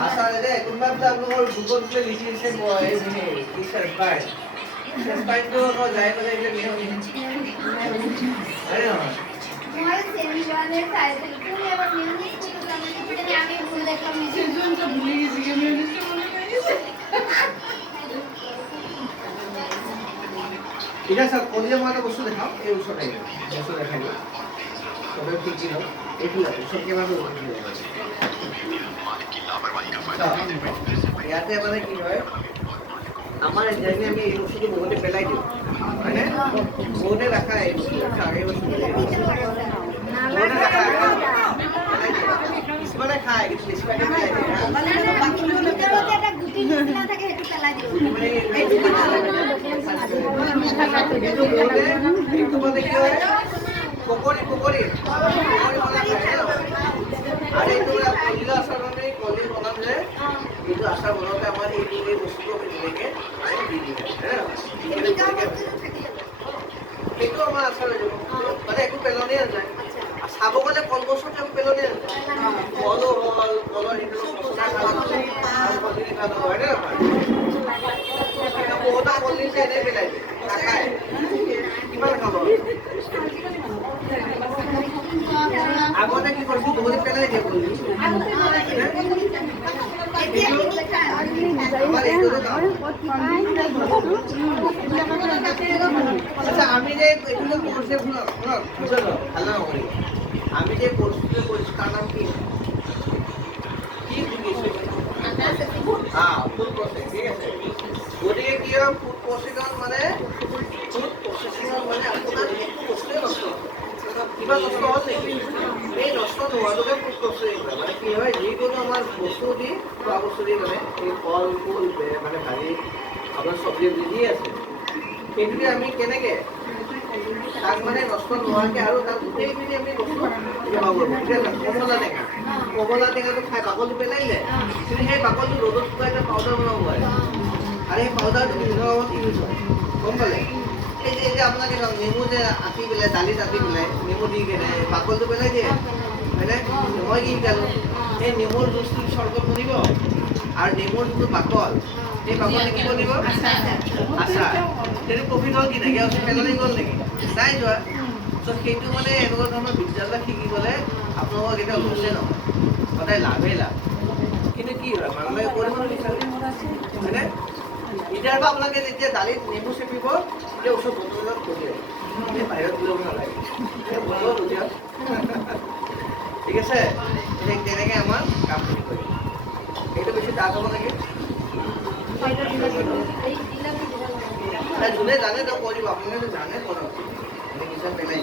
আচলতে কোনোবা আপোনালোকৰ গ্ৰুপত বোলে লিখি দিছে মই কি চেম্পাইন চেম্পাইনটো আকৌ যায় পেলাই এইবিলাক নিয়ম হয় নহয় মই সেমিওয়ানে চাইছিল তুমি এবার মিউনিক তো জানো যে আমি ভুল দেখলাম সেজন তো ভুলে গেছি মিউনিক তো মনে করিছে এটা স্যার কোনদিন মই এটা বস্তু দেখাও এই ওচৰতে বস্তু দেখাই দিওঁ তবে ঠিক কি হল এইটো ওচৰত কেইবাৰো ইয়াতে মানে কি হয় আমাৰ যেনে আমি এই বস্তুটো বহুতে পেলাই দিওঁ হয়নে বহুতে ৰাখায় এই বস্তু এই বস্তু কিছুমানে খায় কিন্তু বেছিভাগে পেলাই দিয়ে এটা গুটি নিচিনা থাকে সেইটো পেলাই দিও একটু মানে কি হয় পকৰি আৰ এইটো কলিলা আচাৰ মানে কলি বনাম যে এইটো আচাৰ বনাওঁতে আমাৰ এই বস্তুটো আমি ধুনীয়াকৈ দি দিম সেইটো আমাৰ আচাৰ হৈ যাব মানে একো পেলনি নাযায় চাব গ'লে কলগছত একো পেলনি নাযায় কলো হ'ল কলৰ সেইটো পচলা খালো হয়নে নহয় বহুতা কলডিল যে এনেই পেলাই দিয়ে নাখায় কিমান খাব আগতে কি কৰিছিল বহুত পেলাই দিয়ে কলডিল আচ্ছা আমি যে এগুলো করছে ভালো করি আমি যে কোর্সগুলো করছি তার নাম কি ফুড প্রসেস ঠিক আছে গতিকে কি হয় ফুড প্রসেসন মানে আপনার একটু বস্তুৱে নষ্ট কিবা নষ্ট হ'ল নেকি এই নষ্ট নোহোৱাটোকে ফুড প্ৰসেসিং হয় মানে কি হয় যিকোনো আমাৰ বস্তু দি খোৱা বস্তু দি মানে এই ফল ফুল মানে ভাজি আপোনাৰ চব্জি যি আছে সেইটোকে আমি কেনেকৈ তাক মানে নষ্ট নোহোৱাকৈ আৰু তাত গোটেইখিনি আমি বস্তু ব্যৱহাৰ কৰোঁ কমলা টেঙাটো খাই বাকলি পেলাই যায় কিন্তু সেই বাকলিটো ৰ'দত শুকাই এটা পাউডাৰ বনাব পাৰে আৰু সেই পাউডাৰটো বিভিন্ন কামত ইউজ হয় গম পালে এই যে আপোনালোকে নেমু যে আঁকি পেলাই দালিত আঁকি পেলাই নেমু দি কেনে বাকলিটো পেলাই দিয়ে হয়নে মই কি শিকালোঁ এই নেমুৰ জুচটো চৰ্বত বনিব আৰু নেমুৰ যিটো বাকল এই বাকলি কি বনিব আচাৰ সেইটো প্ৰফিট হ'ল কি নাইকিয়া হৈছে পেলনি গ'ল নেকি নাই যোৱা চ' সেইটো মানে এনেকুৱা ধৰণৰ বিদ্যালয় শিকি গ'লে আপোনালোকৰ কেতিয়াও লছে নহয় সদায় লাভেই লাভ কিন্তু কি হয় মানুহে কৰিব নিবিচাৰে হয়নে এতিয়াৰ পৰা আপোনালোকে যেতিয়া দালিত নেমু চেপিব তেতিয়া ওচৰত বটলত কঢ়িয়াই এই বাহিৰত ওলাব নালাগে বটলত উঠিয়াওক ঠিক আছে তেনেকৈ আমাৰ কামখিনি কৰিম এইটো বেছি ডাঠ হ'ব লাগে যোনে জানে তেওঁ কৰিব আপোনালোকে জানে কৰক পেলাই